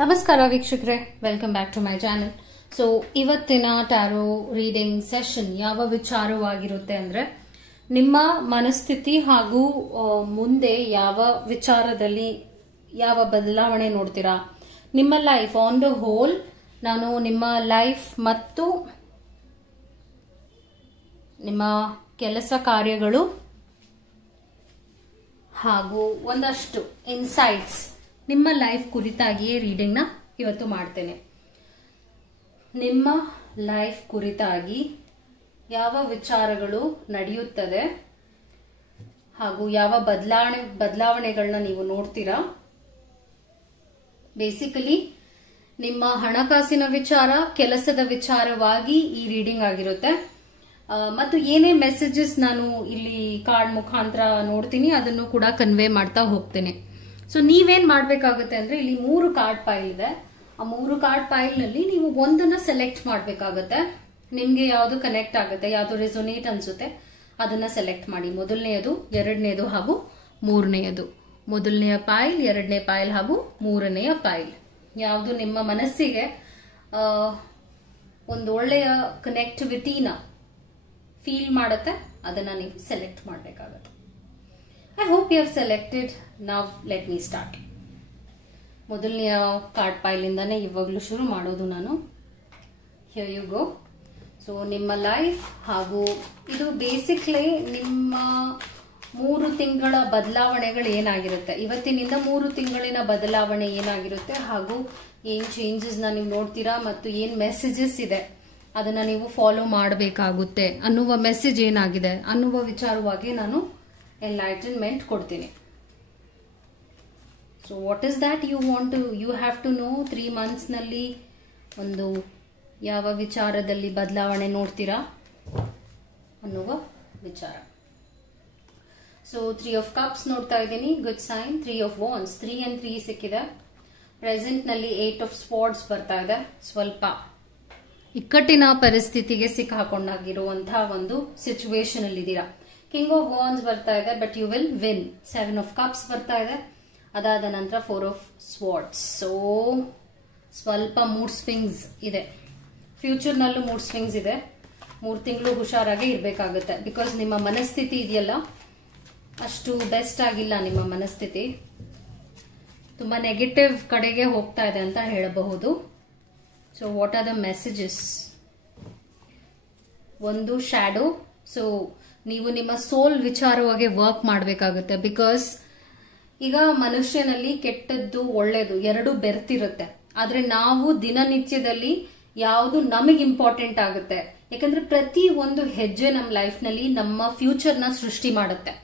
ನಮಸ್ಕಾರ ವೀಕ್ಷಕರೇ, welcome back to my channel. So ಇವತ್ತಿನ ಟ್ಯಾರೋ ರೀಡಿಂಗ್ ಸೆಷನ್ ಯಾವ ವಿಚಾರವಾಗಿರುತ್ತೆ ಅಂದ್ರೆ, ನಿಮ್ಮ ಮನಸ್ಥಿತಿ ಹಾಗೂ ಮುಂದೆ ಯಾವ ವಿಚಾರದಲ್ಲಿ ಯಾವ ಬದಲಾವಣೆ ನೋಡ್ತೀರಾ, ನಿಮ್ಮ ಲೈಫ್ ಆನ್ ದ ಹೋಲ್. ನಾನು ನಿಮ್ಮ ಲೈಫ್ ಮತ್ತು ನಿಮ್ಮ ಕೆಲಸ ಕಾರ್ಯಗಳು ಹಾಗೂ ಒಂದಷ್ಟು ಇನ್ಸೈಟ್ಸ್ ನಿಮ್ಮ ಲೈಫ್ ಕುರಿತಾಗಿಯೇ ರೀಡಿಂಗ್ ನ ಇವತ್ತು ಮಾಡ್ತೇನೆ. ನಿಮ್ಮ ಲೈಫ್ ಕುರಿತಾಗಿ ಯಾವ ವಿಚಾರಗಳು ನಡೆಯುತ್ತದೆ ಹಾಗೂ ಯಾವ ಬದಲಾವಣೆಗಳನ್ನ ನೀವು ನೋಡ್ತೀರಾ. ಬೇಸಿಕಲಿ ನಿಮ್ಮ ಹಣಕಾಸಿನ ವಿಚಾರ, ಕೆಲಸದ ವಿಚಾರವಾಗಿ ಈ ರೀಡಿಂಗ್ ಆಗಿರುತ್ತೆ. ಮತ್ತು ಏನೇ ಮೆಸೇಜಸ್ ನಾನು ಇಲ್ಲಿ ಕಾರ್ಡ್ ಮುಖಾಂತರ ನೋಡ್ತೀನಿ ಅದನ್ನು ಕೂಡ ಕನ್ವೆ ಮಾಡ್ತಾ ಹೋಗ್ತೇನೆ. ಸೊ ನೀವೇನ್ ಮಾಡ್ಬೇಕಾಗುತ್ತೆ ಅಂದ್ರೆ, ಇಲ್ಲಿ 3 ಕಾರ್ಡ್ ಪೈಲ್ ಇದೆ. ಆ 3 ಕಾರ್ಡ್ ಪೈಲ್ ನಲ್ಲಿ ನೀವು ಒಂದನ್ನ ಸೆಲೆಕ್ಟ್ ಮಾಡ್ಬೇಕಾಗತ್ತೆ. ನಿಮ್ಗೆ ಯಾವ್ದು ಕನೆಕ್ಟ್ ಆಗುತ್ತೆ, ಯಾವ್ದು ರೆಸೊನೇಟ್ ಅನ್ಸುತ್ತೆ ಅದನ್ನ ಸೆಲೆಕ್ಟ್ ಮಾಡಿ. ಮೊದಲನೆಯದು, ಎರಡನೇದು ಹಾಗೂ ಮೂರನೆಯದು. ಮೊದಲನೆಯ ಪೈಲ್, ಎರಡನೇ ಪೈಲ್ ಹಾಗೂ ಮೂರನೆಯ ಪೈಲ್. ಯಾವುದು ನಿಮ್ಮ ಮನಸ್ಸಿಗೆ ಒಂದು ಒಳ್ಳೆಯ ಕನೆಕ್ಟಿವಿಟಿನ ಫೀಲ್ ಮಾಡುತ್ತೆ ಅದನ್ನ ನೀವು ಸೆಲೆಕ್ಟ್ ಮಾಡಬೇಕಾಗತ್ತೆ. I hope you have selected. Now let me start. ಮೊದಲನೆಯ ಕಾರ್ಡ್ ಪೈಲ್ ಇಂದಾನೆ ಇವಾಗಲೂ ಶುರು ಮಾಡೋದು ನಾನು. Here you go. ಸೊ ನಿಮ್ಮ ಲೈಫ್ ಹಾಗೂ ಇದು ಬೇಸಿಕ್ಲಿ ನಿಮ್ಮ 3 ತಿಂಗಳ ಬದಲಾವಣೆಗಳು ಏನಾಗಿರುತ್ತೆ, ಇವತ್ತಿನಿಂದ 3 ತಿಂಗಳಿನ ಬದಲಾವಣೆ ಏನಾಗಿರುತ್ತೆ ಹಾಗೂ ಏನ್ ಚೇಂಜಸ್ ನ ನೀವು ನೋಡ್ತೀರಾ ಮತ್ತು ಏನ್ ಮೆಸೇಜಸ್ ಇದೆ ಅದನ್ನ ನೀವು ಫಾಲೋ ಮಾಡಬೇಕಾಗುತ್ತೆ ಅನ್ನುವ ಮೆಸೇಜ್ ಏನಾಗಿದೆ ಅನ್ನುವ ವಿಚಾರವಾಗಿ ನಾನು ಎನ್ಲೈಟನ್ಮೆಂಟ್ ಕೊಡ್ತೀನಿ. So what is that you have to know. 3 months ನಲ್ಲಿ ಒಂದು ಯಾವ ವಿಚಾರದಲ್ಲಿ ಬದಲಾವಣೆ ನೋಡ್ತೀರಾ ಅನ್ನುವ ವಿಚಾರ. ಸೊ 3 ಆಫ್ ಕಪ್ಸ್ ನೋಡ್ತಾ ಇದ್ದೀನಿ, good sign. 3 of wands, 3 and 3 ಸಿಕ್ಕಿದೆ. ಪ್ರೆಸೆಂಟ್ ನಲ್ಲಿ 8 ಆಫ್ ಸ್ವಾರ್ಡ್ಸ್ ಬರ್ತಾ ಇದೆ. ಸ್ವಲ್ಪ ಇಕ್ಕಟ್ಟಿನ ಪರಿಸ್ಥಿತಿಗೆ ಸಿಕ್ಕಾಕೊಂಡಾಗಿರುವಂತಹ ಒಂದು ಸಿಚುವೇಶನ್ ಅಲ್ಲಿ ಇದ್ದೀರಾ. ಕಿಂಗ್ ಆಫ್ ವಾನ್ಸ್ ಬರ್ತಾ ಇದೆ, but you will win. 7 of cups ಬರ್ತಾ ಇದೆ. ಅದಾದ ನಂತರ 4 ಆಫ್ ಸ್ವಾರ್ಡ್ಸ್. ಸೊ ಸ್ವಲ್ಪ ಮೂಡ್ ಸ್ವಿಂಗ್ಸ್ ಇದೆ. ಫ್ಯೂಚರ್ ನಲ್ಲೂ ಮೂಡ್ ಸ್ವಿಂಗ್ಸ್ ಇದೆ. 3 ತಿಂಗಳು ಹುಷಾರಾಗಿ ಇರಬೇಕಾಗುತ್ತೆ. ಬಿಕಾಸ್ ನಿಮ್ಮ ಮನಸ್ಥಿತಿ ಇದೆಯಲ್ಲ, ಅಷ್ಟು ಬೆಸ್ಟ್ ಆಗಿಲ್ಲ. ನಿಮ್ಮ ಮನಸ್ಥಿತಿ ತುಂಬಾ ನೆಗೆಟಿವ್ ಕಡೆಗೆ ಹೋಗ್ತಾ ಇದೆ ಅಂತ ಹೇಳಬಹುದು. So what are the messages? ಒಂದು ಶ್ಯಾಡೋ. ಸೊ ನೀವು ನಿಮ್ಮ ಸೋಲ್ ವಿಚಾರವಾಗಿ ವರ್ಕ್ ಮಾಡಬೇಕಾಗುತ್ತೆ. ಬಿಕಾಸ್ ಈಗ ಮನುಷ್ಯನಲ್ಲಿ ಕೆಟ್ಟದ್ದು ಒಳ್ಳೇದು ಎರಡು ಬೆರ್ತಿರುತ್ತೆ. ಆದ್ರೆ ನಾವು ದಿನನಿತ್ಯದಲ್ಲಿ ಯಾವುದು ನಮಗೆ ಇಂಪಾರ್ಟೆಂಟ್ ಆಗುತ್ತೆ, ಯಾಕಂದ್ರೆ ಪ್ರತಿ ಒಂದು ಹೆಜ್ಜೆ ನಮ್ಮ ಲೈಫ್ ನಲ್ಲಿ ನಮ್ಮ ಫ್ಯೂಚರ್ ನ ಸೃಷ್ಟಿ ಮಾಡುತ್ತೆ.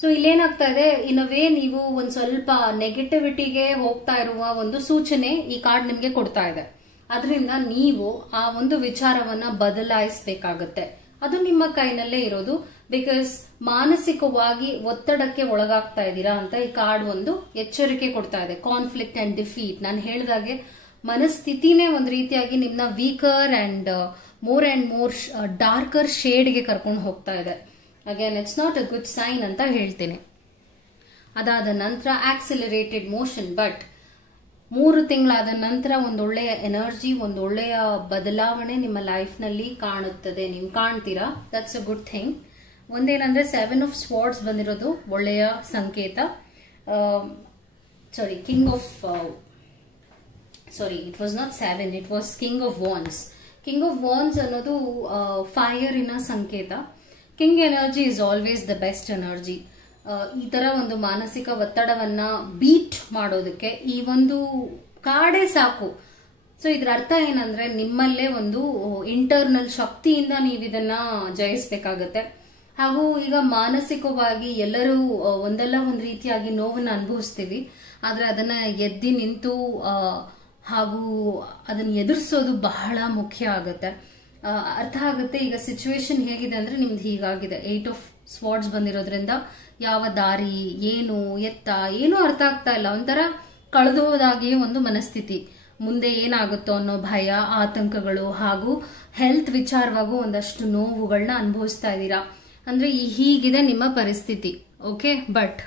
ಸೊ ಇಲ್ಲೇನಾಗ್ತಾ ಇದೆ, ಇನ್ನವೇ ನೀವು ಒಂದ್ ಸ್ವಲ್ಪ ನೆಗೆಟಿವಿಟಿಗೆ ಹೋಗ್ತಾ ಇರುವ ಒಂದು ಸೂಚನೆ ಈ ಕಾರ್ಡ್ ನಿಮ್ಗೆ ಕೊಡ್ತಾ ಇದೆ. ಅದರಿಂದ ನೀವು ಆ ಒಂದು ವಿಚಾರವನ್ನ ಬದಲಾಯಿಸಬೇಕಾಗತ್ತೆ. ಅದು ನಿಮ್ಮ ಕೈನಲ್ಲೇ ಇರೋದು. ಬಿಕಾಸ್ ಮಾನಸಿಕವಾಗಿ ಒತ್ತಡಕ್ಕೆ ಒಳಗಾಗ್ತಾ ಇದ್ದೀರಾ ಅಂತ ಈ ಕಾರ್ಡ್ ಒಂದು ಎಚ್ಚರಿಕೆ ಕೊಡ್ತಾ ಇದೆ. Conflict and defeat. ನಾನು ಹೇಳಿದಾಗೆ ಮನಸ್ಥಿತಿನೇ ಒಂದು ರೀತಿಯಾಗಿ ನಿಮ್ನ ವೀಕರ್ ಅಂಡ್ ಮೋರ್ ಡಾರ್ಕರ್ ಶೇಡ್ಗೆ ಕರ್ಕೊಂಡು ಹೋಗ್ತಾ ಇದೆ. Again it's not a good sign ಅಂತ ಹೇಳ್ತೇನೆ. ಅದಾದ ನಂತರ ಆಕ್ಸಿಲರೇಟೆಡ್ ಮೋಷನ್. ಬಟ್ 3 ತಿಂಗಳಾದ ನಂತರ ಒಂದೊಳ್ಳೆಯ ಎನರ್ಜಿ, ಒಂದೊಳ್ಳೆಯ ಬದಲಾವಣೆ ನಿಮ್ಮ ಲೈಫ್ ನಲ್ಲಿ ಕಾಣುತ್ತದೆ. ನೀವು ಕಾಣ್ತೀರಾ. That's a good thing. ಒಂದೇನಂದ್ರೆ 7 ಆಫ್ ಸ್ವಾರ್ಡ್ಸ್ ಬಂದಿರೋದು ಒಳ್ಳೆಯ ಸಂಕೇತ. It was not 7, it was king of wands. King of wands ಅನ್ನೋದು ಫೈರಿನ ಸಂಕೇತ. King energy is always the best energy. ಈ ತರ ಒಂದು ಮಾನಸಿಕ ಒತ್ತಡವನ್ನ ಬೀಟ್ ಮಾಡೋದಕ್ಕೆ ಈ ಒಂದು ಕಾಡೇ ಸಾಕು. ಸೊ ಇದ್ರ ಅರ್ಥ ಏನಂದ್ರೆ, ನಿಮ್ಮಲ್ಲೇ ಒಂದು ಇಂಟರ್ನಲ್ ಶಕ್ತಿಯಿಂದ ನೀವು ಇದನ್ನ ಜಯಿಸಬೇಕಾಗತ್ತೆ. ಹಾಗೂ ಈಗ ಮಾನಸಿಕವಾಗಿ ಎಲ್ಲರೂ ಒಂದಲ್ಲ ಒಂದು ರೀತಿಯಾಗಿ ನೋವನ್ನ ಅನುಭವಿಸ್ತೀವಿ. ಆದ್ರೆ ಅದನ್ನ ಎದ್ದಿ ನಿಂತು ಹಾಗೂ ಅದನ್ನ ಎದುರಿಸೋದು ಬಹಳ ಮುಖ್ಯ ಆಗುತ್ತೆ. ಅರ್ಥ ಆಗುತ್ತೆ ಈಗ ಸಿಚುವೇಶನ್ ಹೇಗಿದೆ ಅಂದ್ರೆ, ನಿಮ್ದು ಹೀಗಾಗಿದೆ. 8 ಆಫ್ ಸ್ವಾರ್ಡ್ಸ್ ಬಂದಿರೋದ್ರಿಂದ ಯಾವ ದಾರಿ, ಏನು ಎತ್ತ, ಏನೂ ಅರ್ಥ ಆಗ್ತಾ ಇಲ್ಲ. ಒಂಥರ ಕಳೆದು ಹೋದಾಗಿಯೇ ಒಂದು ಮನಸ್ಥಿತಿ. ಮುಂದೆ ಏನಾಗುತ್ತೋ ಅನ್ನೋ ಭಯ, ಆತಂಕಗಳು ಹಾಗೂ ಹೆಲ್ತ್ ವಿಚಾರವಾಗೂ ಒಂದಷ್ಟು ನೋವುಗಳನ್ನ ಅನುಭವಿಸ್ತಾ ಇದ್ದೀರಾ. ಅಂದ್ರೆ ಹೀಗಿದೆ ನಿಮ್ಮ ಪರಿಸ್ಥಿತಿ. ಓಕೆ, ಬಟ್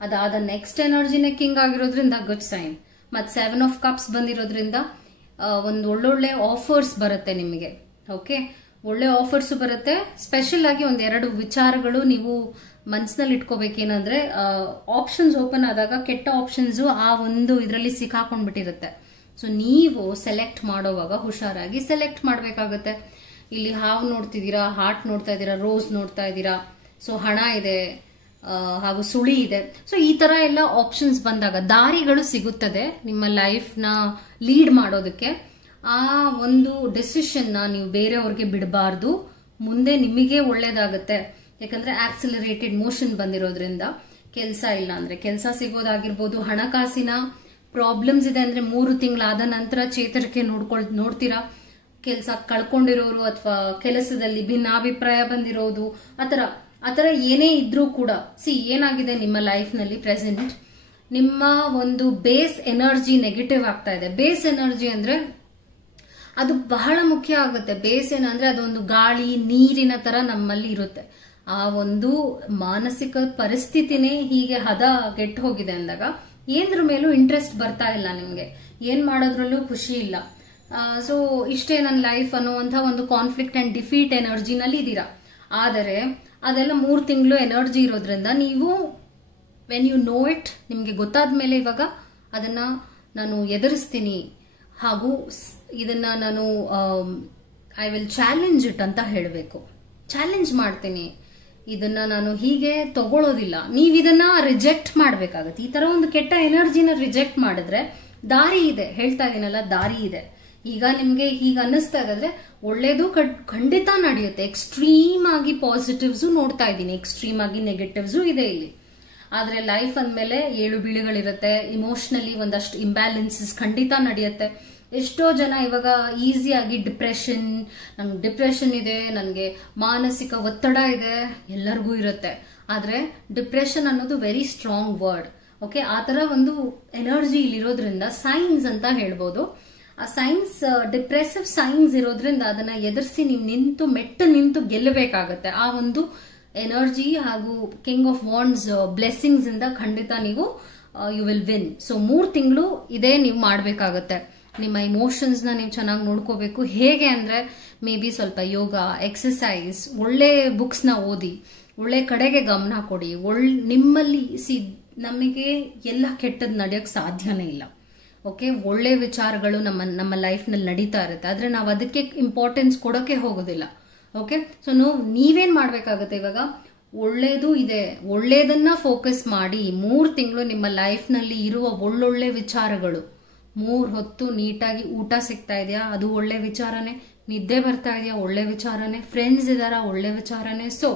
ಅದಾದ ನೆಕ್ಸ್ಟ್ ಎನರ್ಜಿನೇ ಕಿಂಗ್ ಆಗಿರೋದ್ರಿಂದ ಗುಡ್ ಸೈನ್. ಮತ್ತು 7 ಆಫ್ ಕಪ್ಸ್ ಬಂದಿರೋದ್ರಿಂದ ಒಂದು ಒಳ್ಳೊಳ್ಳೆ ಆಫರ್ಸ್ ಬರುತ್ತೆ ನಿಮಗೆ. ಓಕೆ, ಒಳ್ಳೆ ಆಫರ್ಸ್ ಬರುತ್ತೆ. ಸ್ಪೆಷಲ್ ಆಗಿ ಒಂದೆರಡು ವಿಚಾರಗಳು ನೀವು ಮನಸ್ಸಿನಲ್ಲಿ ಇಟ್ಕೋಬೇಕೇನಂದ್ರೆ, ಆಪ್ಷನ್ಸ್ ಓಪನ್ ಆದಾಗ ಕೆಟ್ಟ ಆಪ್ಷನ್ಸ್ ಆ ಒಂದು ಇದರಲ್ಲಿ ಸಿಕ್ಕಾಕೊಂಡ್ಬಿಟ್ಟಿರುತ್ತೆ. ಸೊ ನೀವು ಸೆಲೆಕ್ಟ್ ಮಾಡೋವಾಗ ಹುಷಾರಾಗಿ ಸೆಲೆಕ್ಟ್ ಮಾಡಬೇಕಾಗುತ್ತೆ. ಇಲ್ಲಿ ಹಾವು ನೋಡ್ತಿದ್ದೀರಾ, ಹಾರ್ಟ್ ನೋಡ್ತಾ ಇದ್ದೀರಾ, ರೋಸ್ ನೋಡ್ತಾ ಇದ್ದೀರಾ, ಸೊ ಹಣ ಇದೆ ಹಾಗೂ ಸುಳಿ ಇದೆ. ಸೊ ಈ ತರ ಎಲ್ಲ ಆಪ್ಷನ್ಸ್ ಬಂದಾಗ ದಾರಿಗಳು ಸಿಗುತ್ತದೆ ನಿಮ್ಮ ಲೈಫ್ ನ ಲೀಡ್ ಮಾಡೋದಕ್ಕೆ. ಆ ಒಂದು ಡಿಸಿಷನ್ ನ ನೀವು ಬೇರೆಯವ್ರಿಗೆ ಬಿಡಬಾರ್ದು. ಮುಂದೆ ನಿಮಗೆ ಒಳ್ಳೇದಾಗುತ್ತೆ. ಯಾಕಂದ್ರೆ ಆಕ್ಸಿಲರೇಟೆಡ್ ಮೋಷನ್ ಬಂದಿರೋದ್ರಿಂದ ಕೆಲಸ ಇಲ್ಲ ಅಂದ್ರೆ ಕೆಲಸ ಸಿಗೋದಾಗಿರ್ಬೋದು, ಹಣಕಾಸಿನ ಪ್ರಾಬ್ಲಮ್ಸ್ ಇದೆ ಅಂದ್ರೆ 3 ತಿಂಗಳಾದ ನಂತರ ಚೇತರಿಕೆ ನೋಡ್ತೀರಾ. ಕೆಲಸ ಕಳ್ಕೊಂಡಿರೋರು ಅಥವಾ ಕೆಲಸದಲ್ಲಿ ಭಿನ್ನಾಭಿಪ್ರಾಯ ಬಂದಿರೋದು, ಆತರ ಏನೇ ಇದ್ರೂ ಕೂಡ ಏನಾಗಿದೆ ನಿಮ್ಮ ಲೈಫ್ ನಲ್ಲಿ ಪ್ರೆಸೆಂಟ್ ನಿಮ್ಮ ಒಂದು ಬೇಸ್ ಎನರ್ಜಿ ನೆಗೆಟಿವ್ ಆಗ್ತಾ ಇದೆ. ಬೇಸ್ ಎನರ್ಜಿ ಅಂದ್ರೆ ಅದು ಬಹಳ ಮುಖ್ಯ ಆಗುತ್ತೆ. ಬೇಸ್ ಏನಂದ್ರೆ ಅದೊಂದು ಗಾಳಿ ನೀರಿನ ತರ ನಮ್ಮಲ್ಲಿ ಇರುತ್ತೆ. ಆ ಒಂದು ಮಾನಸಿಕ ಪರಿಸ್ಥಿತಿನೇ ಹೀಗೆ ಗೆಟ್ಟು ಹೋಗಿದೆ ಅಂದಾಗ ಏನ್ರ ಮೇಲೂ ಇಂಟ್ರೆಸ್ಟ್ ಬರ್ತಾ ಇಲ್ಲ, ನಿಮ್ಗೆ ಏನ್ ಮಾಡೋದ್ರಲ್ಲೂ ಖುಷಿ ಇಲ್ಲ. ಸೊ ಇಷ್ಟೇ ನನ್ನ ಲೈಫ್ ಅನ್ನುವಂಥ ಒಂದು ಕಾನ್ಫ್ಲಿಕ್ಟ್ ಅಂಡ್ ಡಿಫೀಟ್ ಎನರ್ಜಿನಲ್ಲಿ ಇದ್ದೀರಾ. ಆದರೆ ಅದೆಲ್ಲ 3 ತಿಂಗಳು ಎನರ್ಜಿ ಇರೋದ್ರಿಂದ ನೀವು ವೆನ್ ಯು ನೋ ಇಟ್, ನಿಮ್ಗೆ ಗೊತ್ತಾದ ಮೇಲೆ ಇವಾಗ ಅದನ್ನ ನಾನು ಎದುರಿಸ್ತೀನಿ ಹಾಗೂ ಇದನ್ನ ನಾನು ಐ ವಿಲ್ ಚಾಲೆಂಜ್ ಇಟ್ ಅಂತ ಹೇಳಬೇಕು. ಚಾಲೆಂಜ್ ಮಾಡ್ತೀನಿ, ಇದನ್ನ ನಾನು ಹೀಗೆ ತಗೊಳ್ಳೋದಿಲ್ಲ. ನೀವು ಇದನ್ನ ರಿಜೆಕ್ಟ್ ಮಾಡ್ಬೇಕಾಗತ್ತೆ. ಈ ತರ ಒಂದು ಕೆಟ್ಟ ಎನರ್ಜಿನ ರಿಜೆಕ್ಟ್ ಮಾಡಿದ್ರೆ ದಾರಿ ಇದೆ. ಹೇಳ್ತಾ ಇದೀನಲ್ಲ, ದಾರಿ ಇದೆ. ಈಗ ನಿಮ್ಗೆ ಹೀಗೆ ಅನ್ನಿಸ್ತಾ ಇದಾದ್ರೆ ಒಳ್ಳೇದು ಖಂಡಿತ ನಡೆಯುತ್ತೆ. ಎಕ್ಸ್ಟ್ರೀಮ್ ಆಗಿ ಪಾಸಿಟಿವ್ಸ್ ನೋಡ್ತಾ ಇದ್ದೀನಿ, ಎಕ್ಸ್ಟ್ರೀಮ್ ಆಗಿ ನೆಗೆಟಿವ್ಸ್ ಇದೆ ಇಲ್ಲಿ. ಆದ್ರೆ ಲೈಫ್ ಅಂದ್ಮೇಲೆ ಏಳು ಬೀಳುಗಳಿರುತ್ತೆ. ಇಮೋಷನಲಿ ಒಂದಷ್ಟು ಇಂಬ್ಯಾಲೆನ್ಸಸ್ ಖಂಡಿತ ನಡೆಯುತ್ತೆ. ಎಷ್ಟೋ ಜನ ಇವಾಗ ಈಸಿಯಾಗಿ ನಂಗೆ ಡಿಪ್ರೆಷನ್ ಇದೆ, ನನಗೆ ಮಾನಸಿಕ ಒತ್ತಡ ಇದೆ, ಎಲ್ಲರಿಗೂ ಇರುತ್ತೆ. ಆದ್ರೆ ಡಿಪ್ರೆಷನ್ ಅನ್ನೋದು ವೆರಿ ಸ್ಟ್ರಾಂಗ್ ವರ್ಡ್. ಓಕೆ, ಆ ತರ ಒಂದು ಎನರ್ಜಿ ಇಲ್ಲಿರೋದ್ರಿಂದ ಸೈನ್ಸ್ ಅಂತ ಹೇಳ್ಬೋದು. ಆ ಸೈನ್ಸ್ ಡಿಪ್ರೆಸಿವ್ ಸೈನ್ಸ್ ಇರೋದ್ರಿಂದ ಅದನ್ನ ಎದುರಿಸಿ ನೀವು ಮೆಟ್ಟು ನಿಂತು ಗೆಲ್ಲಬೇಕಾಗತ್ತೆ. ಆ ಒಂದು ಎನರ್ಜಿ ಹಾಗೂ ಕಿಂಗ್ ಆಫ್ ವಾಂಡ್ಸ್ ಬ್ಲೆಸ್ಸಿಂಗ್ಸ್ ಇಂದ ಖಂಡಿತ ನೀವು ಯು ವಿಲ್ ವಿನ್. ಸೊ 3 ತಿಂಗಳು ಇದೇ ನೀವು ಮಾಡ್ಬೇಕಾಗತ್ತೆ. ನಿಮ್ಮ ಇಮೋಷನ್ಸ್ ನ ನೀವು ಚೆನ್ನಾಗಿ ನೋಡ್ಕೋಬೇಕು. ಹೇಗೆ ಅಂದ್ರೆ ಮೇ ಬಿ ಸ್ವಲ್ಪ ಯೋಗ, ಎಕ್ಸಸೈಸ್, ಒಳ್ಳೆ ಬುಕ್ಸ್ ನ ಓದಿ, ಒಳ್ಳೆ ಕಡೆಗೆ ಗಮನ ಕೊಡಿ. ನಿಮ್ಮಲ್ಲಿ ನಮಗೆ ಎಲ್ಲ ಕೆಟ್ಟದ್ ನಡೆಯಕ್ ಸಾಧ್ಯನೇ ಇಲ್ಲ. ಓಕೆ, ಒಳ್ಳೆ ವಿಚಾರಗಳು ನಮ್ಮ ಲೈಫ್ ನಲ್ಲಿ ನಡೀತಾ ಇರುತ್ತೆ. ಆದ್ರೆ ನಾವು ಅದಕ್ಕೆ ಇಂಪಾರ್ಟೆನ್ಸ್ ಕೊಡೋಕೆ ಹೋಗೋದಿಲ್ಲ. ಓಕೆ, ಸೊ ನೀವೇನ್ ಮಾಡ್ಬೇಕಾಗತ್ತೆ ಇವಾಗ, ಒಳ್ಳೇದು ಇದೆ, ಒಳ್ಳೇದನ್ನ ಫೋಕಸ್ ಮಾಡಿ 3 ತಿಂಗಳು ನಿಮ್ಮ ಲೈಫ್ ನಲ್ಲಿ ಇರುವ ಒಳ್ಳೊಳ್ಳೆ ವಿಚಾರಗಳು. 3 ಹೊತ್ತು ನೀಟಾಗಿ ಊಟ ಸಿಗ್ತಾ ಇದೆಯಾ, ಅದು ಒಳ್ಳೆ ವಿಚಾರನೆ. ನಿದ್ದೆ ಬರ್ತಾ ಇದೆಯಾ, ಒಳ್ಳೆ ವಿಚಾರನೆ. ಫ್ರೆಂಡ್ಸ್ ಇದಾರ, ಒಳ್ಳೆ ವಿಚಾರನೆ. ಸೊ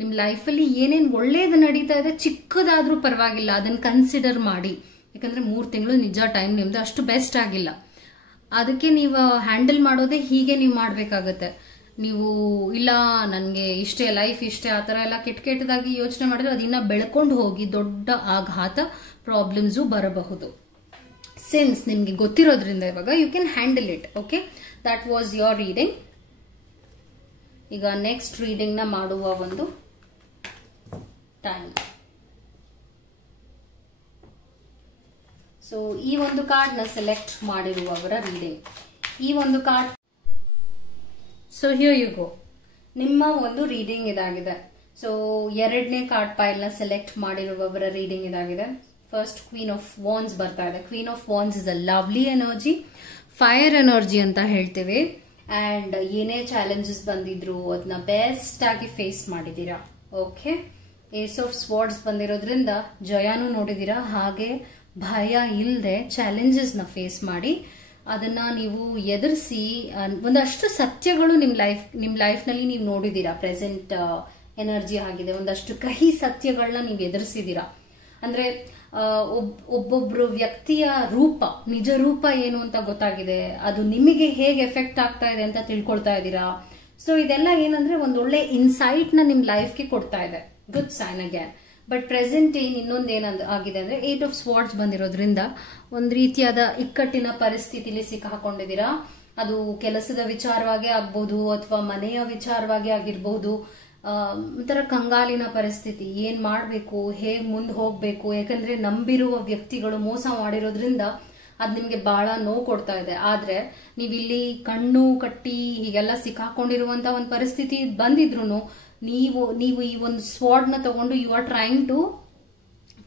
ನಿಮ್ ಲೈಫಲ್ಲಿ ಏನೇನ್ ಒಳ್ಳೇದು ನಡೀತಾ ಇದೆ, ಚಿಕ್ಕದಾದ್ರೂ ಪರವಾಗಿಲ್ಲ, ಅದನ್ನ ಕನ್ಸಿಡರ್ ಮಾಡಿ. ಯಾಕಂದ್ರೆ 3 ತಿಂಗಳು ನಿಜ ಟೈಮ್ ನಿಮ್ದು ಅಷ್ಟು ಬೆಸ್ಟ್ ಆಗಿಲ್ಲ. ಅದಕ್ಕೆ ನೀವು ಹ್ಯಾಂಡಲ್ ಮಾಡೋದೇ ಹೀಗೆ ನೀವು ಮಾಡ್ಬೇಕಾಗತ್ತೆ. ನೀವು ಇಲ್ಲ ನನ್ಗೆ ಇಷ್ಟೇ ಲೈಫ್ ಇಷ್ಟೇ ಆತರ ಎಲ್ಲ ಕೆಟ್ಟದಾಗಿ ಯೋಚನೆ ಮಾಡಿದ್ರೆ ಅದಿನ್ನ ಬೆಳ್ಕೊಂಡು ಹೋಗಿ ದೊಡ್ಡ ಆಘಾತ ಪ್ರಾಬ್ಲಮ್ಸು ಬರಬಹುದು. ಸಿನ್ಸ್ ನಿಮ್ಗೆ ಗೊತ್ತಿರೋದ್ರಿಂದ ಇವಾಗ you can handle it. Okay, that was your reading. ಈಗ ನೆಕ್ಸ್ಟ್ ರೀಡಿಂಗ್ ನ ಮಾಡುವ ಒಂದು ಟೈಮ್. ಸೊ ಈ ಒಂದು ಕಾರ್ಡ್ ನ ಸೆಲೆಕ್ಟ್ ಮಾಡಿರುವವರ ರೀಡಿಂಗ್, ಈ ಒಂದು card. So here you go, ನಿಮ್ಮ ಒಂದು ರೀಡಿಂಗ್ ಇದಾಗಿದೆ. ಸೊ 2ನೇ ಕಾರ್ಡ್ ಪೈಲ್ ನ ಸೆಲೆಕ್ಟ್ ಮಾಡಿರುವವರ ರೀಡಿಂಗ್ ಇದಾಗಿದೆ. ಫಸ್ಟ್ ಕ್ವೀನ್ ಆಫ್ ವಾನ್ಸ್ ಬರ್ತಾ ಇದೆ. Queen of wands is a lovely energy, fire energy ಅಂತ ಹೇಳ್ತೀವಿ. ಅಂಡ್ ಏನೇ ಚಾಲೆಂಜಸ್ ಬಂದಿದ್ರು ಅದನ್ನ ಬೆಸ್ಟ್ ಆಗಿ ಫೇಸ್ ಮಾಡಿದೀರಾ. ಓಕೆ, ಏಸ್ ಆಫ್ ಸ್ವಾರ್ಡ್ಸ್ ಬಂದಿರೋದ್ರಿಂದ ಜಯಾನು ನೋಡಿದೀರಾ. ಹಾಗೆ ಭಯ ಇಲ್ಲದೆ ಚಾಲೆಂಜಸ್ ನ ಫೇಸ್ ಮಾಡಿ ಅದನ್ನ ನೀವು ಎದುರಿಸಿ ಒಂದಷ್ಟು ಸತ್ಯಗಳು ನಿಮ್ ಲೈಫ್ ನಲ್ಲಿ ನೀವು ನೋಡಿದೀರಾ. ಪ್ರೆಸೆಂಟ್ ಎನರ್ಜಿ ಆಗಿದೆ. ಒಂದಷ್ಟು ಕಹಿ ಸತ್ಯಗಳನ್ನ ನೀವು ಎದುರಿಸಿದೀರಾ. ಅಂದ್ರೆ ಒಬ್ಬೊಬ್ರು ವ್ಯಕ್ತಿಯ ರೂಪ, ನಿಜ ರೂಪ ಏನು ಅಂತ ಗೊತ್ತಾಗಿದೆ. ಅದು ನಿಮಗೆ ಹೇಗೆ ಎಫೆಕ್ಟ್ ಆಗ್ತಾ ಇದೆ ಅಂತ ತಿಳ್ಕೊಳ್ತಾ ಇದ್ದೀರಾ. ಸೊ ಇದೆಲ್ಲ ಏನಂದ್ರೆ ಒಂದೊಳ್ಳೆ ಇನ್ಸೈಟ್ ನ ನಿಮ್ ಲೈಫ್ಗೆ ಕೊಡ್ತಾ ಇದೆ. Good sign again. But present ಇನ್ನೊಂದು ಆಗಿದೆ ಅಂದ್ರೆ 8 ಆಫ್ ಸ್ವಾರ್ಡ್ಸ್ ಬಂದಿರೋದ್ರಿಂದ ಒಂದ್ ರೀತಿಯಾದ ಇಕ್ಕಟ್ಟಿನ ಪರಿಸ್ಥಿತಿಲಿ ಸಿಕ್ಕಾಕೊಂಡಿದ್ದೀರಾ. ಅದು ಕೆಲಸದ ವಿಚಾರವಾಗಿ ಆಗ್ಬಹುದು ಅಥವಾ ಮನೆಯ ವಿಚಾರವಾಗಿ ಆಗಿರ್ಬಹುದು. ಒಂಥರ ಕಂಗಾಲಿನ ಪರಿಸ್ಥಿತಿ, ಏನ್ ಮಾಡ್ಬೇಕು, ಹೇಗ್ ಮುಂದೆ ಹೋಗ್ಬೇಕು. ಯಾಕಂದ್ರೆ ನಂಬಿರುವ ವ್ಯಕ್ತಿಗಳು ಮೋಸ ಮಾಡಿರೋದ್ರಿಂದ ಅದು ನಿಮ್ಗೆ ಬಹಳ ನೋವು ಕೊಡ್ತಾ ಇದೆ. ಆದ್ರೆ ನೀವಿಲ್ಲಿ ಕಣ್ಣು ಕಟ್ಟಿ ಹೀಗೆಲ್ಲ ಸಿಕ್ಕಾಕೊಂಡಿರುವಂತ ಒಂದು ಪರಿಸ್ಥಿತಿ ಬಂದಿದ್ರು ನೀವು ಈ ಒಂದು ಸ್ವಾರ್ಡ್ ನ ತಗೊಂಡು you are trying to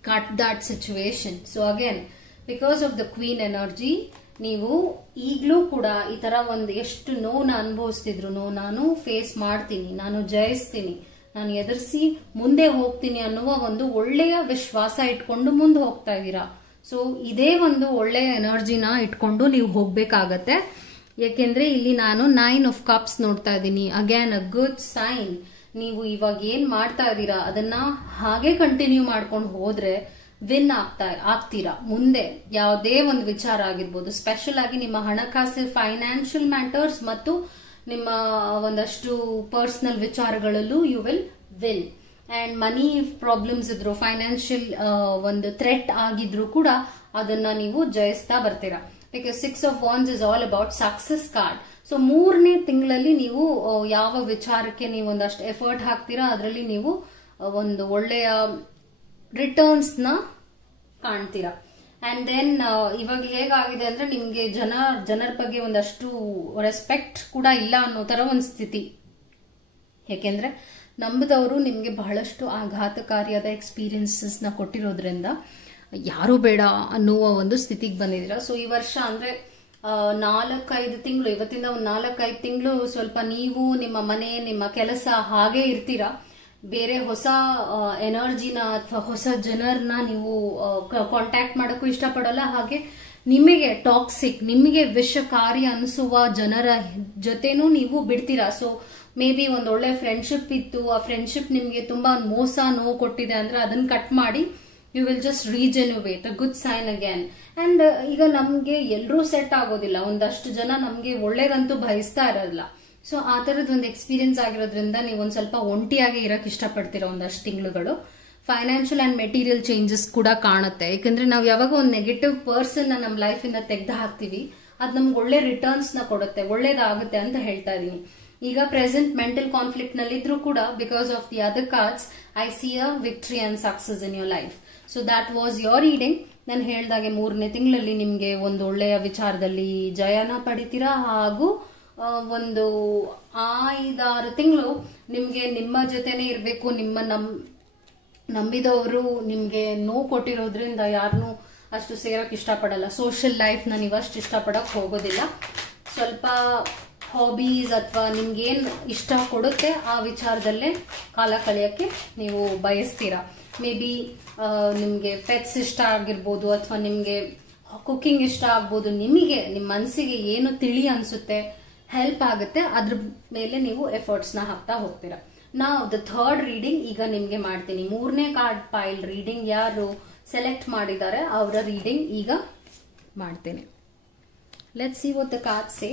cut that situation. So again because of the queen energy ನೀವು ಈಗ್ಲೂ ಕೂಡ ಈ ತರ ಒಂದು ಎಷ್ಟು ನೋವನ್ನ ಅನುಭವಿಸ್ತಿದ್ರು ನಾನು ಫೇಸ್ ಮಾಡ್ತೀನಿ, ನಾನು ಜಯಿಸ್ತೀನಿ, ನಾನು ಎದುರಿಸಿ ಮುಂದೆ ಹೋಗ್ತೀನಿ ಅನ್ನುವ ಒಂದು ಒಳ್ಳೆಯ ವಿಶ್ವಾಸ ಇಟ್ಕೊಂಡು ಮುಂದೆ ಹೋಗ್ತಾ ಇದ್ದೀರಾ. ಸೊ ಇದೇ ಒಂದು ಒಳ್ಳೆಯ ಎನರ್ಜಿನ ಇಟ್ಕೊಂಡು ನೀವು ಹೋಗ್ಬೇಕಾಗತ್ತೆ. ಯಾಕೆಂದ್ರೆ ಇಲ್ಲಿ ನಾನು 9 of Cups ನೋಡ್ತಾ ಇದ್ದೀನಿ. Again a good sign. ನೀವು ಇವಾಗ ಏನ್ ಮಾಡ್ತಾ ಇದ್ದೀರಾ ಅದನ್ನ ಹಾಗೆ ಕಂಟಿನ್ಯೂ ಮಾಡ್ಕೊಂಡು ಹೋದ್ರೆ ವಿನ್ ಆಗ್ತೀರಾ. ಮುಂದೆ ಯಾವುದೇ ಒಂದು ವಿಚಾರ ಆಗಿರ್ಬೋದು, ಸ್ಪೆಷಲ್ ಆಗಿ ನಿಮ್ಮ ಹಣಕಾಸು ಫೈನಾನ್ಷಿಯಲ್ ಮ್ಯಾಟರ್ಸ್ ಮತ್ತು ನಿಮ್ಮ ಒಂದಷ್ಟು ಪರ್ಸನಲ್ ವಿಚಾರಗಳಲ್ಲೂ you will win. And money problems ಇದ್ರು, ಫೈನಾನ್ಷಿಯಲ್ ಒಂದು ಥ್ರೆಟ್ ಆಗಿದ್ರು ಕೂಡ ಅದನ್ನ ನೀವು ಜಯಿಸ್ತಾ ಬರ್ತೀರಾ. Because 6 of Wands is all about success card. So 3ನೇ ತಿಂಗಳಲ್ಲಿ ನೀವು ಯಾವ ವಿಚಾರಕ್ಕೆ ನೀವು ಒಂದಷ್ಟು ಎಫರ್ಟ್ ಹಾಕ್ತೀರಾ ಅದರಲ್ಲಿ ನೀವು ಒಂದು ಒಳ್ಳೆಯ ರಿಟರ್ನ್ಸ್ ನ ಕಾಣ್ತೀರಾ. ಅಂಡ್ ದೆನ್ ಇವಾಗ ಹೇಗಾಗಿದೆ ಅಂದ್ರೆ ನಿಮ್ಗೆ ಜನರ ಬಗ್ಗೆ ಒಂದಷ್ಟು ರೆಸ್ಪೆಕ್ಟ್ ಕೂಡ ಇಲ್ಲ ಅನ್ನೋ ತರ ಒಂದು ಸ್ಥಿತಿ. ಯಾಕೆಂದ್ರೆ ನಂಬಿದವರು ನಿಮ್ಗೆ ಬಹಳಷ್ಟು ಆಘಾತಕಾರಿಯಾದ ಎಕ್ಸ್ಪೀರಿಯನ್ಸಸ್ ನ ಕೊಟ್ಟಿರೋದ್ರಿಂದ ಯಾರು ಬೇಡ ಅನ್ನುವ ಒಂದು ಸ್ಥಿತಿಗೆ ಬಂದಿದ್ದೀರಾ. ಸೊ ಈ ವರ್ಷ ಅಂದ್ರೆ 4-5 ತಿಂಗಳು, ಇವತ್ತಿಂದ ಒಂದು 4-5 ತಿಂಗಳು ಸ್ವಲ್ಪ ನೀವು ನಿಮ್ಮ ಮನೆ, ನಿಮ್ಮ ಕೆಲಸ ಹಾಗೆ ಇರ್ತೀರಾ. ಬೇರೆ ಹೊಸ ಎನರ್ಜಿನ ಅಥವಾ ಹೊಸ ಜನರನ್ನ ನೀವು ಕಾಂಟ್ಯಾಕ್ಟ್ ಮಾಡಕ್ಕೂ ಇಷ್ಟಪಡಲ್ಲ. ಹಾಗೆ ನಿಮಗೆ ಟಾಕ್ಸಿಕ್, ನಿಮಗೆ ವಿಷಕಾರಿ ಅನಿಸುವ ಜನರ ಜೊತೆನೂ ನೀವು ಬಿಡ್ತೀರಾ. ಸೊ ಮೇ ಬಿ ಒಂದ್ ಒಳ್ಳೆ ಫ್ರೆಂಡ್ಶಿಪ್ ಇತ್ತು, ಆ ಫ್ರೆಂಡ್ಶಿಪ್ ನಿಮ್ಗೆ ತುಂಬಾ ಮೋಸ ನೋವು ಕೊಟ್ಟಿದೆ ಅಂದ್ರೆ ಅದನ್ನ ಕಟ್ ಮಾಡಿ you will just rejuvenate. A good sign again. And ಈಗ ನಮ್ಗೆ ಎಲ್ಲರೂ ಸೆಟ್ ಆಗೋದಿಲ್ಲ, ಒಂದಷ್ಟು ಜನ ನಮ್ಗೆ ಒಳ್ಳೇದಂತೂ ಬಯಸ್ತಾ ಇರೋದಿಲ್ಲ. ಸೊ ಆ ತರದ್ ಒಂದು ಎಕ್ಸ್ಪೀರಿಯನ್ಸ್ ಆಗಿರೋದ್ರಿಂದ ನೀವು ಒಂದ್ ಸ್ವಲ್ಪ ಒಂಟಿಯಾಗಿ ಇರಕ್ ಇಷ್ಟಪಡ್ತೀರಾ ಒಂದಷ್ಟು ತಿಂಗಳುಗಳು. ಫೈನಾನ್ಷಿಯಲ್ ಅಂಡ್ ಮೆಟೀರಿಯಲ್ ಚೇಂಜಸ್ ಕೂಡ ಕಾಣುತ್ತೆ. ಯಾಕಂದ್ರೆ ನಾವು ಯಾವಾಗ ಒಂದು ನೆಗೆಟಿವ್ ಪರ್ಸನ್ ನಮ್ಮ ಲೈಫ್ ಇಂದ ತೆಗೆದು ಹಾಕ್ತಿವಿ, ಅದ್ ನಮ್ಗೆ ಒಳ್ಳೆ ರಿಟರ್ನ್ಸ್ ನ ಕೊಡುತ್ತೆ, ಒಳ್ಳೇದಾಗುತ್ತೆ ಅಂತ ಹೇಳ್ತಾ ಇದೀನಿ. ಈಗ ಪ್ರೆಸೆಂಟ್ ಮೆಂಟಲ್ ಕಾನ್ಫ್ಲಿಕ್ಟ್ ನಲ್ಲಿ ಇದ್ರೂ ಕೂಡ because of the other cards I C a victory and success in your life. So that was your reading. ನಾನು ಹೇಳ್ದಾಗೆ 3ನೇ ತಿಂಗಳಲ್ಲಿ ನಿಮ್ಗೆ ಒಂದು ಒಳ್ಳೆಯ ವಿಚಾರದಲ್ಲಿ ಜಯನ ಪಡಿತೀರಾ. ಹಾಗೂ ಒಂದು 5-6 ತಿಂಗಳು ನಿಮ್ಗೆ ನಿಮ್ಮ ಜೊತೆನೆ ಇರ್ಬೇಕು. ನಿಮ್ಮ ನಂಬಿದವರು ನಿಮ್ಗೆ ನೋವು ಕೊಟ್ಟಿರೋದ್ರಿಂದ ಯಾರನ್ನೂ ಅಷ್ಟು ಸೇರಕ್ ಇಷ್ಟಪಡಲ್ಲ. ಸೋಷಿಯಲ್ ಲೈಫ್ ನ ನೀವು ಅಷ್ಟು ಇಷ್ಟಪಡಕ್ ಹೋಗೋದಿಲ್ಲ. ಸ್ವಲ್ಪ ಹಾಬೀಸ್ ಅಥವಾ ನಿಮ್ಗೇನ್ ಇಷ್ಟ ಕೊಡುತ್ತೆ ಆ ವಿಚಾರದಲ್ಲೇ ಕಾಲ ಕಳೆಯಕ್ಕೆ ನೀವು ಬಯಸ್ತೀರಾ. ಮೇ ಬಿ ನಿಮ್ಗೆ ಪೆಟ್ಸ್ ಇಷ್ಟ ಆಗಿರ್ಬೋದು, ಅಥವಾ ನಿಮ್ಗೆ ಕುಕಿಂಗ್ ಇಷ್ಟ ಆಗ್ಬೋದು. ನಿಮಗೆ ನಿಮ್ಮ ಮನಸ್ಸಿಗೆ ಏನು ತಿಳಿ ಅನ್ಸುತ್ತೆ, ಹೆಲ್ಪ್ ಆಗುತ್ತೆ, ಅದ್ರ ಮೇಲೆ ನೀವು ಎಫರ್ಟ್ಸ್ ನ ಹಾಕ್ತಾ ಹೋಗ್ತೀರಾ. ನಾವು ದ ಥರ್ಡ್ ರೀಡಿಂಗ್ ಈಗ ನಿಮ್ಗೆ ಮಾಡ್ತೀನಿ. 3ನೇ ಕಾರ್ಡ್ ಪೈಲ್ ರೀಡಿಂಗ್ ಯಾರು ಸೆಲೆಕ್ಟ್ ಮಾಡಿದ್ದಾರೆ ಅವರ ರೀಡಿಂಗ್ ಈಗ ಮಾಡ್ತೇನೆ. Let's see what the cards say.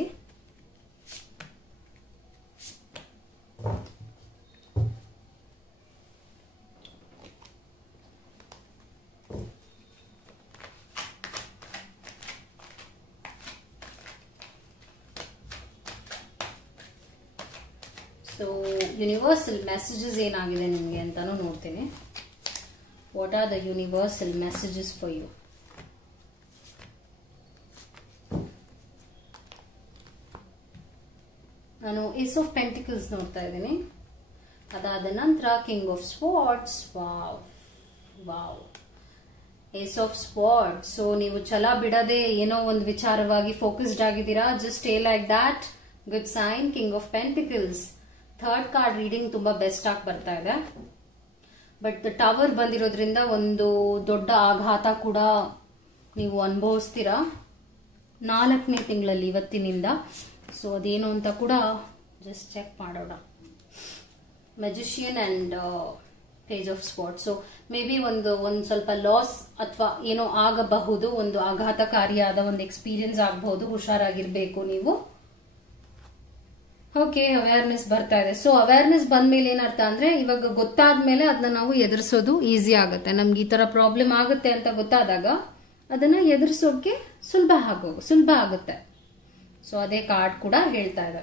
So universal messages ಏನಾಗಿದೆ ನಿಮಗೆ ಅಂತಾನು ನೋಡ್ತೀನಿ. What are the universal messages for you? ನಾನು ಏಸ್ ಆಫ್ ಪೆಂಟಿಕಲ್ಸ್ ನೋಡ್ತಾ ಇದ್ದೀನಿ. ಅದಾದ ನಂತರ king of swords. Wow, ace of sword. So ನೀವು ಛಲ ಬಿಡದೆ ಏನೋ ಒಂದು ವಿಚಾರವಾಗಿ ಫೋಕಸ್ಡ್ ಆಗಿದ್ದೀರಾ. Just stay like that. Good sign. King of pentacles. Third card reading ತುಂಬಾ ಬೆಸ್ಟ್ ಆಗಿ ಬರ್ತಾ ಇದೆ. ಬಟ್ ಟವರ್ ಬಂದಿರೋದ್ರಿಂದ ಒಂದು ದೊಡ್ಡ ಆಘಾತ ಕೂಡ ನೀವು ಅನುಭವಿಸ್ತೀರಾ 4ನೇ ತಿಂಗಳಲ್ಲಿ ಇವತ್ತಿನಿಂದ. ಸೊ ಅದೇನು ಅಂತ ಕೂಡ ಜಸ್ಟ್ ಚೆಕ್ ಮಾಡೋಣ. Magician and page of swords. So maybe ಒಂದು ಸ್ವಲ್ಪ ಲಾಸ್ ಅಥವಾ ಏನೋ ಆಗಬಹುದು, ಒಂದು ಆಘಾತಕಾರಿಯಾದ ಒಂದು ಎಕ್ಸ್ಪೀರಿಯನ್ಸ್ ಆಗಬಹುದು. ಹುಷಾರಾಗಿರ್ಬೇಕು ನೀವು. ಓಕೆ, ಅವೇರ್ನೆಸ್ ಬರ್ತಾ ಇದೆ. ಸೊ ಅವೇರ್ನೆಸ್ ಬಂದ್ಮೇಲೆ ಏನರ್ಥ ಅಂದ್ರೆ ಇವಾಗ ಗೊತ್ತಾದ್ಮೇಲೆ ಅದನ್ನ ನಾವು ಎದುರಿಸೋದು ಈಸಿ ಆಗುತ್ತೆ. ನಮ್ಗೆ ಈ ತರ ಪ್ರಾಬ್ಲಮ್ ಆಗುತ್ತೆ ಅಂತ ಗೊತ್ತಾದಾಗ ಅದನ್ನ ಎದುರಿಸೋಕೆ ಸುಲಭ ಆಗುತ್ತೆ. ಸೊ ಅದೇ ಕಾರ್ಡ್ ಕೂಡ ಹೇಳ್ತಾ ಇದೆ.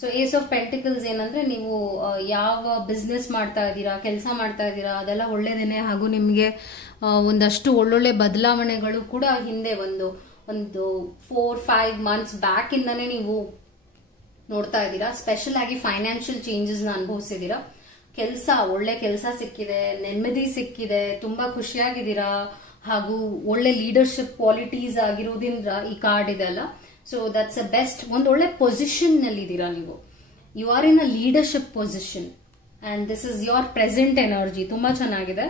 ಸೊ ಏಸ್ ಆಫ್ ಪೆಂಟಿಕಲ್ಸ್ ಏನಂದ್ರೆ ನೀವು ಯಾವ ಬಿಸ್ನೆಸ್ ಮಾಡ್ತಾ ಇದ್ದೀರಾ, ಕೆಲಸ ಮಾಡ್ತಾ ಇದ್ದೀರಾ, ಅದೆಲ್ಲ ಒಳ್ಳೇದೇನೆ. ಹಾಗೂ ನಿಮ್ಗೆ ಒಂದಷ್ಟು ಒಳ್ಳೊಳ್ಳೆ ಬದಲಾವಣೆಗಳು ಕೂಡ ಹಿಂದೆ ಒಂದು ಒಂದು 4-5 months ಬ್ಯಾಕ್ ಇಂದಾನೆ ನೀವು ನೋಡ್ತಾ ಇದ್ದೀರಾ. ಸ್ಪೆಷಲ್ ಆಗಿ ಫೈನಾನ್ಷಿಯಲ್ ಚೇಂಜಸ್ ನ ಅನುಭವಿಸಿದೀರಾ. ಒಳ್ಳೆ ಕೆಲಸ ಸಿಕ್ಕಿದೆ, ನೆಮ್ಮದಿ ಸಿಕ್ಕಿದೆ, ತುಂಬಾ ಖುಷಿಯಾಗಿದ್ದೀರಾ, ಹಾಗೂ ಒಳ್ಳೆ ಲೀಡರ್ಶಿಪ್ ಕ್ವಾಲಿಟೀಸ್ ಆಗಿರೋದ್ರಿಂದ ಈ ಕಾರ್ಡ್ ಇದೆ ಅಲ್ಲ. So that's a best. ಒಂದು ಒಳ್ಳೆ ಪೊಸಿಷನ್ ನಲ್ಲಿ ಇದ್ದೀರಾ ನೀವು. You are in a leadership position and this is your present energy. ತುಂಬಾ ಚೆನ್ನಾಗಿದೆ.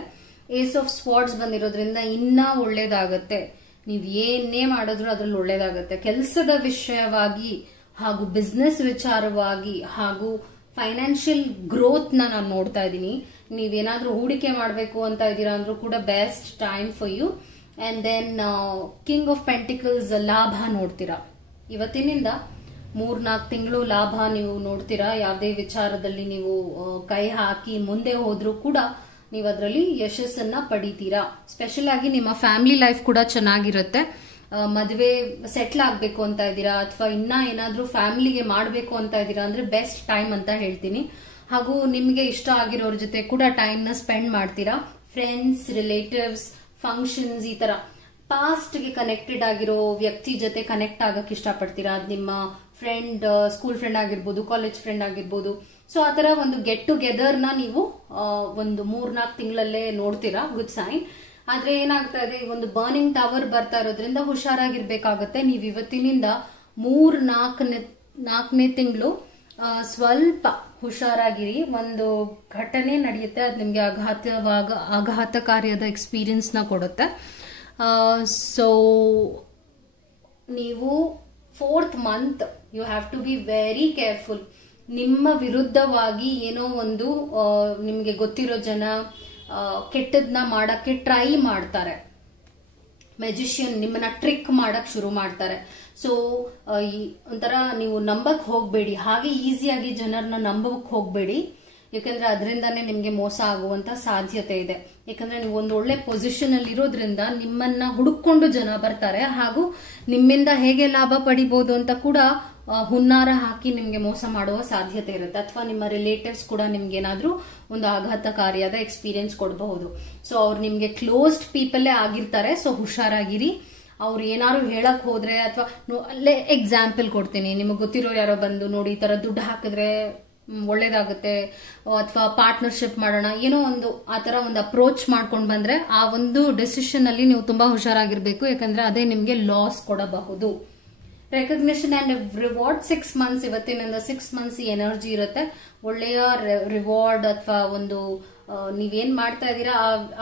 ಏಸ್ ಆಫ್ ಸ್ವಾರ್ಡ್ಸ್ ಬಂದಿರೋದ್ರಿಂದ ಇನ್ನ ಒಳ್ಳೇದಾಗತ್ತೆ. ನೀವ್ ಏನೇ ಮಾಡಿದ್ರು ಅದ್ರಲ್ಲಿ ಒಳ್ಳೇದಾಗತ್ತೆ. ಕೆಲಸದ ವಿಷಯವಾಗಿ ಹಾಗೂ ಬಿಸ್ನೆಸ್ ವಿಚಾರವಾಗಿ ಹಾಗೂ ಫೈನಾನ್ಷಿಯಲ್ ಗ್ರೋತ್ ನಾನು ನೋಡ್ತಾ ಇದ್ದೀನಿ. ನೀವೇನಾದ್ರೂ ಹೂಡಿಕೆ ಮಾಡಬೇಕು ಅಂತ ಇದ್ದೀರಾ ಅಂದ್ರೂ ಕೂಡ best time for you. And then king of pentacles, ಲಾಭ ನೋಡ್ತೀರಾ. ಇವತ್ತಿನಿಂದ 3-4 ತಿಂಗಳು ಲಾಭ ನೀವು ನೋಡ್ತೀರಾ. ಯಾವುದೇ ವಿಚಾರದಲ್ಲಿ ನೀವು ಕೈ ಹಾಕಿ ಮುಂದೆ ಹೋದ್ರೂ ಕೂಡ ನೀವು ಅದರಲ್ಲಿ ಯಶಸ್ಸನ್ನ ಪಡಿತೀರಾ. ಸ್ಪೆಷಲ್ ಆಗಿ ನಿಮ್ಮ ಫ್ಯಾಮಿಲಿ ಲೈಫ್ ಕೂಡ ಚೆನ್ನಾಗಿರುತ್ತೆ. ಮದುವೆ ಸೆಟ್ಲ್ ಆಗ್ಬೇಕು ಅಂತ ಇದ್ದೀರಾ ಅಥವಾ ಇನ್ನ ಏನಾದ್ರೂ ಫ್ಯಾಮಿಲಿಗೆ ಮಾಡಬೇಕು ಅಂತ ಇದ್ದೀರಾ ಅಂದ್ರೆ ಬೆಸ್ಟ್ ಟೈಮ್ ಅಂತ ಹೇಳ್ತೀನಿ. ಹಾಗೂ ನಿಮ್ಗೆ ಇಷ್ಟ ಆಗಿರೋರ ಜೊತೆ ಕೂಡ ಟೈಮ್ ನ ಸ್ಪೆಂಡ್ ಮಾಡ್ತೀರಾ. ಫ್ರೆಂಡ್ಸ್, ರಿಲೇಟಿವ್ಸ್, ಫಂಕ್ಷನ್ಸ್, ಈ ತರ ಪಾಸ್ಟ್ ಗೆ ಕನೆಕ್ಟೆಡ್ ಆಗಿರೋ ವ್ಯಕ್ತಿ ಜೊತೆ ಕನೆಕ್ಟ್ ಆಗಕ್ಕೆ ಇಷ್ಟಪಡ್ತೀರಾ. ಅದ್ ನಿಮ್ಮ ಫ್ರೆಂಡ್, ಸ್ಕೂಲ್ ಫ್ರೆಂಡ್ ಆಗಿರ್ಬೋದು, ಕಾಲೇಜ್ ಫ್ರೆಂಡ್ ಆಗಿರ್ಬೋದು. ಸೊ ಆತರ ಒಂದು ಗೆಟ್ ಟುಗೆದರ್ ನ ನೀವು ಒಂದು 3-4 ತಿಂಗಳಲ್ಲೇ ನೋಡ್ತೀರಾ. Good sign. ಆದ್ರೆ ಏನಾಗ್ತಾ ಇದೆ, ಒಂದು ಬರ್ನಿಂಗ್ ಟವರ್ ಬರ್ತಾ ಇರೋದ್ರಿಂದ ಹುಷಾರಾಗಿರ್ಬೇಕಾಗತ್ತೆ. ನೀವು ಇವತ್ತಿನಿಂದ 3-4ನೇ ತಿಂಗಳು ಸ್ವಲ್ಪ ಹುಷಾರಾಗಿರಿ. ಒಂದು ಘಟನೆ ನಡೆಯುತ್ತೆ, ಅದು ನಿಮ್ಗೆ ಆಘಾತಕಾರಿಯಾದ ಎಕ್ಸ್ಪೀರಿಯನ್ಸ್ ನ ಕೊಡುತ್ತೆ. ಸೊ ನೀವು 4th month you have to be very careful. ನಿಮ್ಮ ವಿರುದ್ಧವಾಗಿ ಏನೋ ಒಂದು ನಿಮ್ಗೆ ಗೊತ್ತಿರೋ ಜನ ಕೆಟ್ಟದ್ನ ಮಾಡಕ್ಕೆ ಟ್ರೈ ಮಾಡ್ತಾರೆ. ಮೆಜಿಷಿಯನ್ ನಿಮ್ಮನ್ನ ಟ್ರಿಕ್ ಮಾಡಕ್ ಶುರು ಮಾಡ್ತಾರೆ. ಸೊ ಒಂಥರ ನೀವು ನಂಬಕ್ ಹೋಗ್ಬೇಡಿ, ಹಾಗೆ ಈಸಿಯಾಗಿ ಜನರನ್ನ ನಂಬಕ್ ಹೋಗ್ಬೇಡಿ. ಯಾಕಂದ್ರೆ ಅದರಿಂದಾನೇ ನಿಮ್ಗೆ ಮೋಸ ಆಗುವಂತ ಸಾಧ್ಯತೆ ಇದೆ. ಯಾಕಂದ್ರೆ ನೀವು ಒಂದು ಒಳ್ಳೆ ಪೊಸಿಷನ್ ಅಲ್ಲಿ ಇರೋದ್ರಿಂದ ನಿಮ್ಮನ್ನ ಹುಡುಕೊಂಡು ಜನ ಬರ್ತಾರೆ, ಹಾಗೂ ನಿಮ್ಮಿಂದ ಹೇಗೆ ಲಾಭ ಪಡಿಬಹುದು ಅಂತ ಕೂಡ ಹುನ್ನಾರ ಹಾಕಿ ನಿಮ್ಗೆ ಮೋಸ ಮಾಡುವ ಸಾಧ್ಯತೆ ಇರುತ್ತೆ. ಅಥವಾ ನಿಮ್ಮ ರಿಲೇಟಿವ್ಸ್ ಕೂಡ ನಿಮ್ಗೆ ಏನಾದ್ರೂ ಒಂದು ಆಘಾತಕಾರಿಯಾದ ಎಕ್ಸ್ಪೀರಿಯನ್ಸ್ ಕೊಡಬಹುದು. ಸೊ ಅವ್ರು ನಿಮ್ಗೆ ಕ್ಲೋಸ್ಡ್ ಪೀಪಲ್ಲೇ ಆಗಿರ್ತಾರೆ. ಸೊ ಹುಷಾರಾಗಿರಿ. ಅವ್ರು ಏನಾದ್ರು ಹೇಳಕ್ ಹೋದ್ರೆ ಅಥವಾ ಅಲ್ಲೇ ಎಕ್ಸಾಂಪಲ್ ಕೊಡ್ತೀನಿ. ನಿಮಗೆ ಗೊತ್ತಿರೋ ಯಾರೋ ಬಂದು ನೋಡಿ ಈ ತರ ದುಡ್ಡು ಹಾಕಿದ್ರೆ ಒಳ್ಳೇದಾಗುತ್ತೆ ಅಥವಾ ಪಾರ್ಟ್ನರ್ಶಿಪ್ ಮಾಡೋಣ ಏನೋ ಒಂದು ಆತರ ಒಂದು ಅಪ್ರೋಚ್ ಮಾಡ್ಕೊಂಡು ಬಂದ್ರೆ ಆ ಒಂದು ಡಿಸಿಷನ್ ಅಲ್ಲಿ ನೀವು ತುಂಬಾ ಹುಷಾರಾಗಿರ್ಬೇಕು. ಯಾಕಂದ್ರೆ ಅದೇ ನಿಮ್ಗೆ ಲಾಸ್ ಕೊಡಬಹುದು. Recognition and reward 6 months. ಇವತ್ತಿನಿಂದ 6 months ಈ ಎನರ್ಜಿ ಇರುತ್ತೆ. ಒಳ್ಳೆಯ ರಿವಾರ್ಡ್ ಅಥವಾ ಒಂದು ನೀವೇನ್ ಮಾಡ್ತಾ ಇದ್ದೀರಾ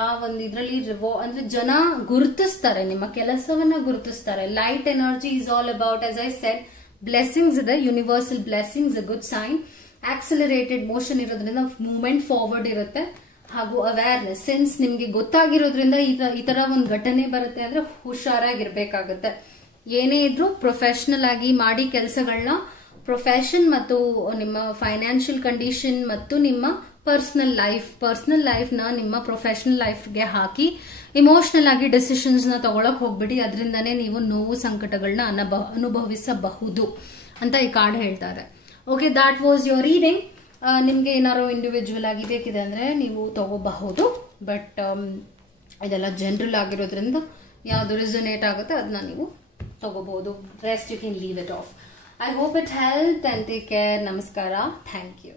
ಆ ಒಂದು ಇದ್ರಲ್ಲಿ ಅಂದ್ರೆ ಜನ ಗುರುತಿಸ್ತಾರೆ, ನಿಮ್ಮ ಕೆಲಸವನ್ನ ಗುರುತಿಸ್ತಾರೆ. Light energy is all about, as I said, blessings ಇದೆ. Universal blessings, good sign. Accelerated motion ಇರೋದ್ರಿಂದ ಮೂವ್ಮೆಂಟ್ ಫಾರ್ವರ್ಡ್ ಇರುತ್ತೆ. ಹಾಗೂ ಅವೇರ್ನೆಸ್ ಸೆನ್ಸ್ ನಿಮ್ಗೆ ಗೊತ್ತಾಗಿರೋದ್ರಿಂದ ಈ ತರ ಒಂದು ಘಟನೆ ಬರುತ್ತೆ ಅಂದ್ರೆ ಹುಷಾರಾಗಿರ್ಬೇಕಾಗತ್ತೆ. ಏನೇ ಇದ್ರೂ ಪ್ರೊಫೆಷನಲ್ ಆಗಿ ಮಾಡಿ ಕೆಲಸಗಳನ್ನ. ಪ್ರೊಫೆಷನ್ ಮತ್ತು ನಿಮ್ಮ ಫೈನಾನ್ಷಿಯಲ್ ಕಂಡೀಷನ್ ಮತ್ತು ನಿಮ್ಮ ಪರ್ಸನಲ್ ಲೈಫ್ ನ ನಿಮ್ಮ ಪ್ರೊಫೆಷನಲ್ ಲೈಫ್ಗೆ ಹಾಕಿ ಇಮೋಷನಲ್ ಆಗಿ ಡಿಸಿಷನ್ಸ್ ನ ತಗೊಳಕ್ ಹೋಗ್ಬಿಡಿ. ಅದರಿಂದಾನೇ ನೀವು ನೋವು ಸಂಕಟಗಳನ್ನ ಅನುಭವಿಸಬಹುದು ಅಂತ ಈ ಕಾರ್ಡ್ ಹೇಳ್ತಾ ಇದೆ. Okay, that was your reading. ನಿಮ್ಗೆ ಏನಾದ್ರು ಇಂಡಿವಿಜುವಲ್ ಆಗಿ ಬೇಕಿದೆ ಅಂದ್ರೆ ನೀವು ತಗೋಬಹುದು. ಬಟ್ ಇದೆಲ್ಲ ಜನರಲ್ ಆಗಿರೋದ್ರಿಂದ ಯಾವ್ದು ರೆಸೊನೇಟ್ ಆಗುತ್ತೆ ಅದನ್ನ ನೀವು ತಗೋಬಹುದು. Rest you can leave it off. I hope it help and take care. ನಮಸ್ಕಾರ. Thank you.